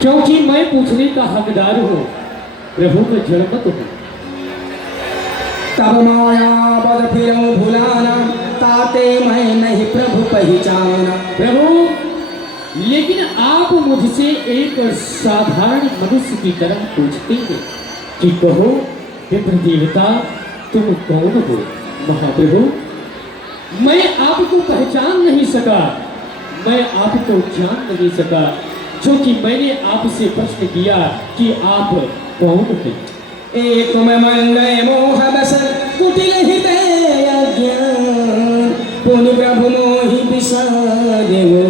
क्योंकि मैं पूछने का हकदार हूँ, प्रभु में जड़ मत हूँ। तब माया बद फिरऊं भुलाना, ताते मैं नहीं प्रभु पहचाना। प्रभु, लेकिन आप मुझसे एक साधारण मनुष्य की तरह पूछते हैं कि कहो विप्र देवता तुम कौन हो? महाप्रभु, मैं आपको पहचान नहीं सका, मैं आपको जान नहीं सका, क्योंकि मैंने आपसे प्रश्न किया कि आप कौन हैं। एक में मन गए मोह बस, कुटिल हृदय अज्ञान, पुनि प्रभु मोहि बिसारे वो,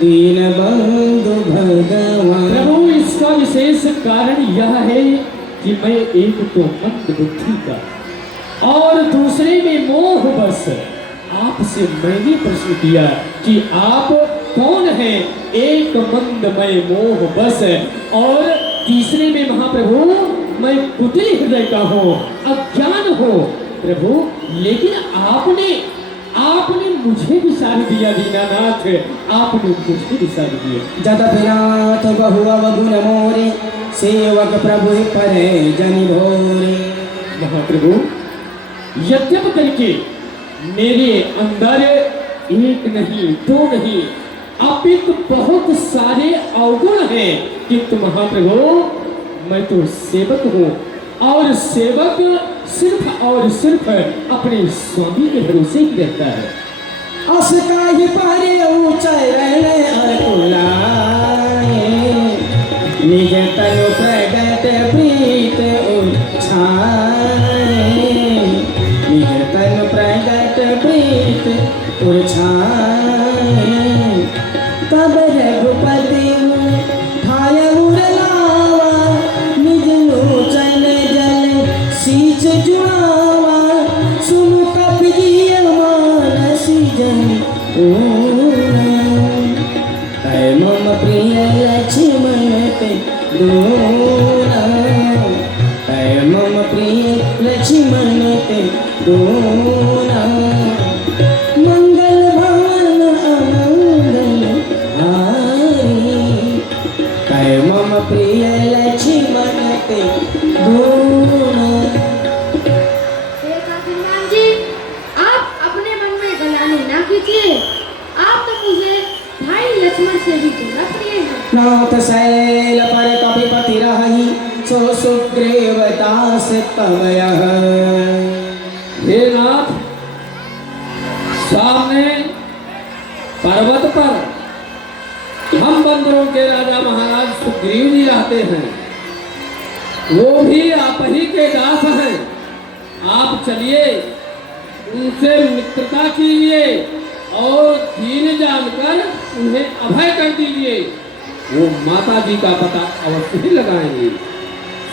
दीन बंधु भगवान। प्रभु, इसका विशेष कारण यह है कि मैं एक तो मंद बुद्धि का और दूसरे में मोह बस आपसे मैंने प्रश्न किया कि आप कौन हैं। एक मंदमय मोह बस और तीसरे में महाप्रभु मैं कुटिल हृदय का हूँ, अज्ञान हो प्रभु। लेकिन आपने मुझे विसार दिया दीनानाथ, आपने मुझे विसार दिया। जगतनाथ बहु अवगुण मोरे, सेवक प्रभु परे जनि भोरे। महाप्रभु, यद्यप करके मेरे अंदर एक नहीं दो नहीं अपितु बहुत सारे अवगुण हैं, किंतु महाप्रभु मैं तो सेवक हूँ और सेवक सिर्फ और सिर्फ अपने स्वामी के भरोसे ही रहता है। अस काहि पारे चरण अकुलाए, निज तनु प्रगट प्रीत उछाए, निज तनु प्रगट प्रीत उछाए। तब रघुपति ठायउ रलावा, निज लोचन जल सींच जुआवा, सुनु कपिजिय मानसी जन तय मम प्रिय लक्ष्मण ते दोना, तय मम प्रिय लक्ष्मण ते दोना। मंगल भवन अमंगल हारी, तय मम प्रिय लक्ष्मण ते दोना। हनुमान जी, आप अपने मन में गलानी ना कीजिए, आप तो मुझे भाई लक्ष्मण से भी ज्यादा प्रिय हैं। नाथ शैल पर कपिपति रहि, सो सुग्रीव दास तव यह। हे नाथ, सामने पर्वत पर हम बंदरों के राजा महाराज सुग्रीव जी रहते हैं, वो भी आप ही के दास हैं। आप चलिए उनसे मित्रता कीजिए और दीन जानकर उन्हें अभय कर दीजिए, वो माता जी का पता अवश्य ही लगाएंगे।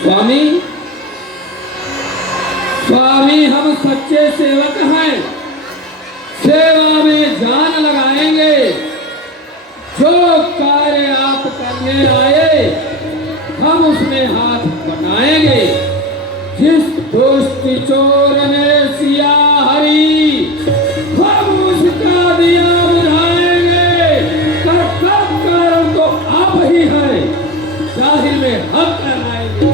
स्वामी, स्वामी हम सच्चे सेवक हैं, सेवा में जान लगाएंगे। जो कार्य आप करने आए हम उसमें हाथ बटाएंगे। जिस दोस्ती चोर ने सिया हरी, हम उसका दिया बुझाएंगे। कर्तव्य तो आप ही हैं, जाहिर में हम कराएंगे।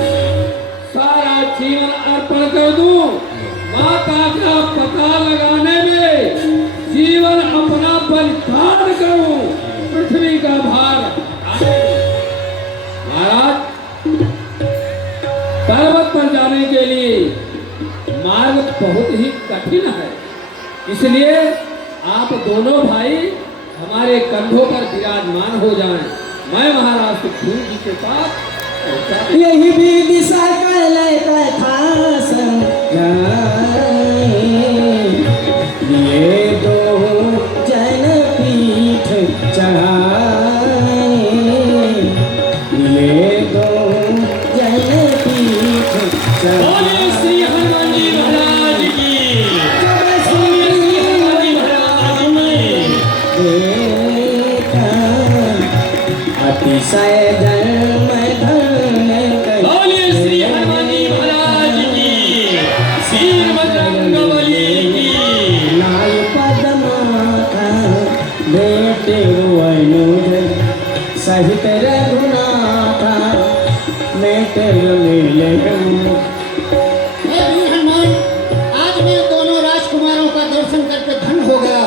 सारा जीवन अर्पण कर दूं, माता का पता लगाने में जीवन अपना बलिदान करूं, पृथ्वी का भार महाराज। पर्वत पर जाने के लिए मार्ग बहुत ही कठिन है, इसलिए आप दोनों भाई हमारे कंधों पर विराजमान हो जाएं। मैं महाराज सुग्रीव जी के पास यही भी दिशा कल कथा समझाए, ये दो जन पीठ चढ़ाए, ये दो जन पीठ चढ़ाए। श्री हनुमान जी महाराज की अतिशय धर्म धन बोलिए श्री हनुमान जी महाराज की। श्री भेंट मिले। हे वीर हनुमान, आज मैं दोनों राजकुमारों का दर्शन करके धन्य हो गया।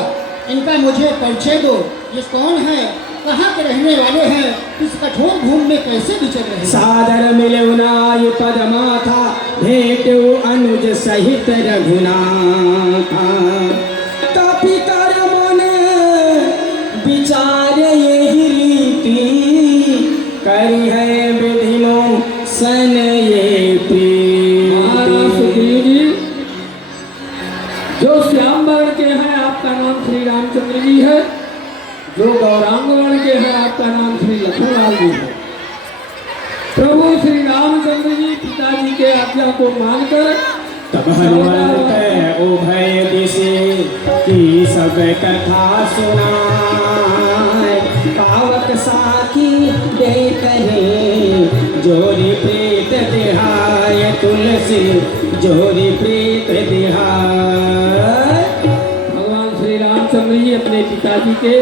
इनका मुझे परिचय दो। ये कौन है, कहाँ के रहने वाले हैं, इस कठोर भूमि में कैसे विचर रहे हैं? सादर मिलऊ नाय पदमाथा, भेंटू अनुज सहित रघुनाथा। कपि कर मन विचार यही रीति, करी है विधिमो सन ये महाराज प्रीति। सुग्रीव जी, जो श्याम वर्ण के हैं आपका नाम श्री रामचंद्र जी है, जो गौरांग वर्ण के हैं आपका नाम श्री लक्ष्मणलाल जी है। प्रभु श्री रामचंद्र जी पिताजी के आज्ञा को मानकर तब हनुमान कह ओ भय दिशे की सब कथा सुनाए। पावक साखी दे कहे जोरी प्रीत दिहाय, तुलसी जोरी प्रीत दिहाय। भगवान श्री रामचंद्र जी अपने पिताजी के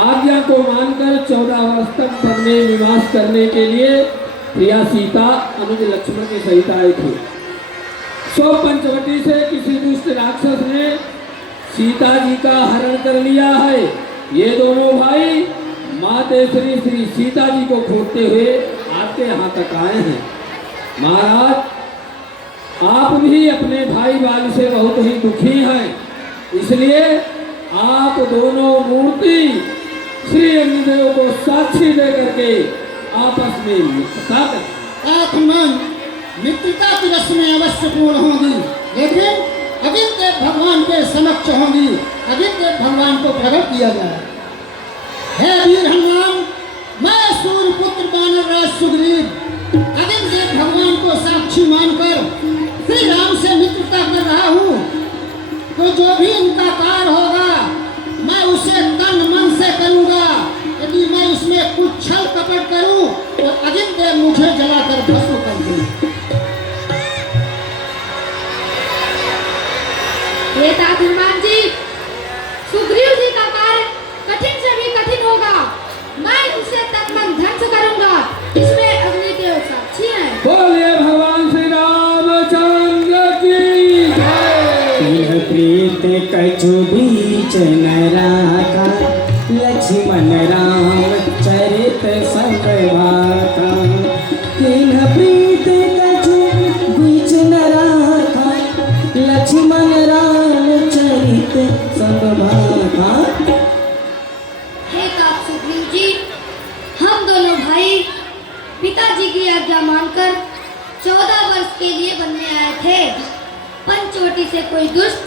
आज्ञा को मानकर 14 वर्ष तक वन में निवास करने के लिए प्रिया सीता अनुज लक्ष्मण के सहित आए थे। सो पंचवटी से किसी दुष्ट राक्षस ने सीता जी का हरण कर लिया है। ये दोनों भाई मातेश्वरी श्री सीता जी को खोजते हुए आपके यहाँ तक आए हैं। महाराज, आप भी अपने भाई बाल से बहुत ही दुखी हैं, इसलिए आप दोनों मूर्ति श्री अग्निदेव को साक्षी दे करके आपस में मित्रता करें। आत्मन मित्रता की रस्में अवश्य पूर्ण होंगी, लेकिन अगिनदेव भगवान के समक्ष होंगी। अगिनदेव भगवान को प्रकट किया जाए। हे वीर हनुमान, मैं सूर्यपुत्र वानरराज सुग्रीव अगिनदेव भगवान को साक्षी मानकर श्री राम से मित्रता कर रहा हूँ। तो जो भी उनका कार्य होगा मैं उसे तन मन से करूँगा। यदि मैं उसमें कुछ छल कपट करूँ तो अगिनदेव मुझे जलाकर भस्म कर दे। हनुमान जी, सुग्रीव जी का कार्य कठिन से भी कठिन होगा। मैं उसे तन मन धन से करूंगा, इसमें अग्निदेव साक्षी हैं। बोलिए भगवान श्री रामचंद्र की जय। यह प्रीत कछु बीच न राखा, लक्ष्मण राम चरित सब भाका। यह प्रीत कछु बीच न राखा, लक्ष्मण राम चरित सब भाका। हे तात सुग्रीव जी, हम दोनों भाई पिताजी की आज्ञा मानकर 14 वर्ष के लिए वन में आए थे। पंचवटी से कोई दुष्ट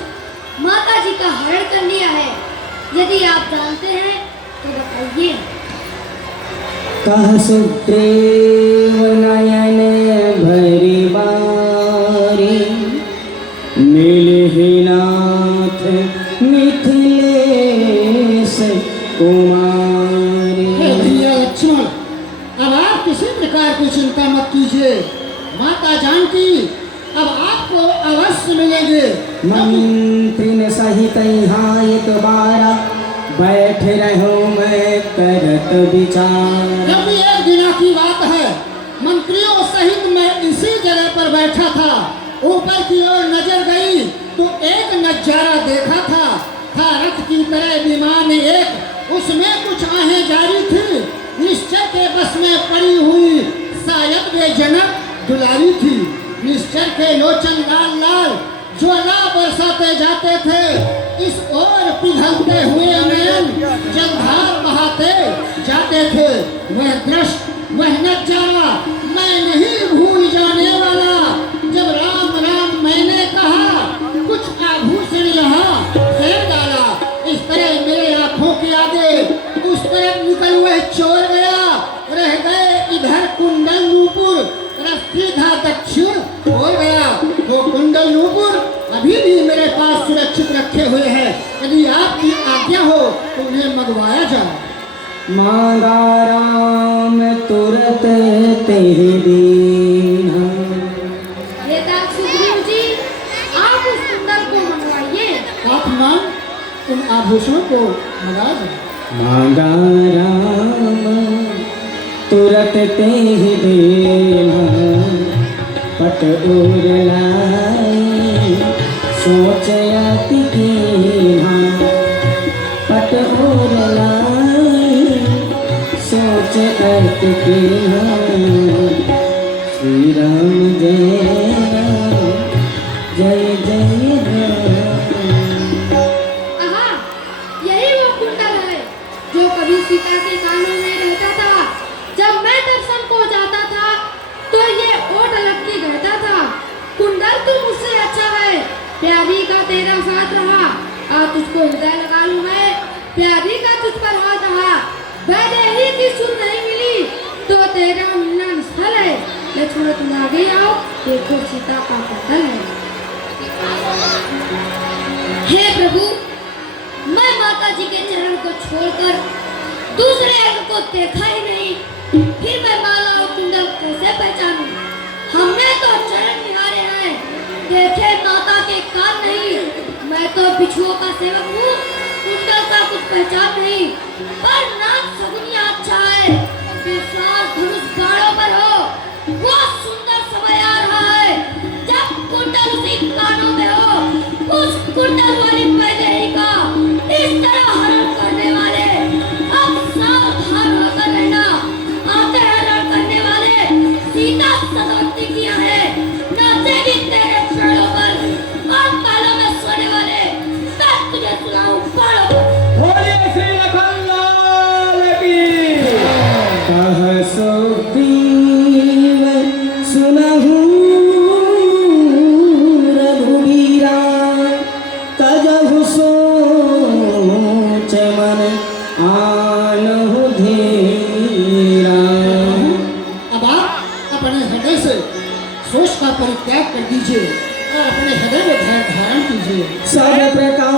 माता जी का हरण कर लिया है। यदि आप जानते हैं तो बताइए। कह सुग्रीव नयन भरी बारी, मिलहि नाथ मिथिलेश कुमारी। हे भैया लक्ष्मण, अब आप किसी प्रकार की चिंता मत कीजिए। माता जानकी अब आपको अवश्य मिलेंगे। मंत्रिन सहित यहाँ एक बारा, बैठ रहो मैं करत विचार। जब भी एक दिना की बात है, मंत्रियों सहित मैं इसी जगह पर बैठा था। ऊपर की ओर नजर गई तो एक नजारा देखा था रथ की तरह विमान एक, उसमें कुछ आहें जारी थी। निश्चय के बस में पड़ी हुई शायद वे जनक दुलारी थी। निश्चय के लोचन लाल लाल ज्वाला बरसाते जाते थे। इस ओर पिघलते हुए नयन जलधार बहाते जाते थे। वह दृश्य, वह नजारा मैं नहीं भूल जाने वाला। जब राम राम मैंने कहा, कुछ आभूषण यहाँ फेर डाला। इस तरह मेरे आंखों के आगे उस तरफ निकल वह चोर गया। रह गए इधर कुंडल नूपुर, सीधा दक्षिण हो गया। वो कुंडल नूपुर अभी भी मेरे पास सुरक्षित रखे हुए हैं। यदि आपकी आज्ञा हो तो उन्हें मंगवाया जाए। मांगा राम तुरत तेहि दीन्हा। हे तात सुग्रीव जी, आप उस कुंडल को मंगवाइए। आप मान उन आभूषणों को मंगा दें। मांगा राम तुरत सूरत ते ही देना पट उर लाई सोच अति कीन्हा पट उर लाई सोच अति कीन्हा श्री राम जय राम जय जय राम। आहा, यही वो कुंडल है जो कभी सीता के कानों में रहता था। जब मैं दर्शन को जाता था तो ये ओट लगती कहता था, कुंडल तू मुझसे अच्छा है, प्यारी का तेरा साथ रहा, आ तुझको हृदय लगा लूं मैं, प्यारी का तुझ पर हाथ रहा, वैसे ही की सुन नहीं मिली तो तेरा मिलना निष्फल है। लक्ष्मण तुम आगे आओ, देखो सीता का कुंडल है। हे प्रभु, मैं माता जी के चरण को छोड़कर दूसरे अंग को देखा ही नहीं, फिर मैं माला और कुंडल कैसे पहचानूं? हमने तो चरण निहारे हैं, देखे माता के कान नहीं। मैं तो बिछुओं का सेवक हूँ, कुंडल का कुछ पहचान नहीं, पर नाम सगुनिया अच्छा है। विश्वास धनुष बाणों पर हो, वो सुंदर समय आ रहा है जब कुंडल उसी कानों में हो। उस कुंडल वाली वैदेही का इस तरह हरण करने वाले अब सावधान होकर रहना। आते हरण करने वाले सीता सदवती किया है, नाचेगी तेरे पेड़ों पर और बालों में सोने वाले मैं तुझे सुनाऊं बालों पर। बोलिए श्री लखनलाल की। कह सुग्रीव सुनहु रघुबीरा तजहु सोच मन आनहु धीरा। अब आप अपने हृदय से सोच का परित्याग कर दीजिए और अपने हृदय में धैर्य धारण कीजिए। सब प्रकार